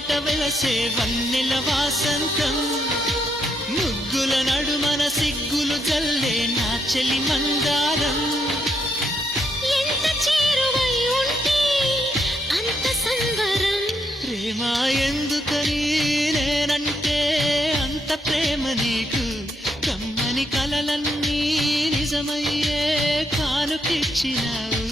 వాకిట వెలసే వన్నెల వాసంతం ముగ్గుల నడుమన సిగ్గులు జల్లే నా చెలి మందారం ఎంత చేరువై ఉంటే అంత సంబరం ప్రేమ ఎందుకని నేనంటే అంత ప్రేమ నీకు కమ్మని కలలన్నీ నిజమయ్యే కానుకిచ్చినావు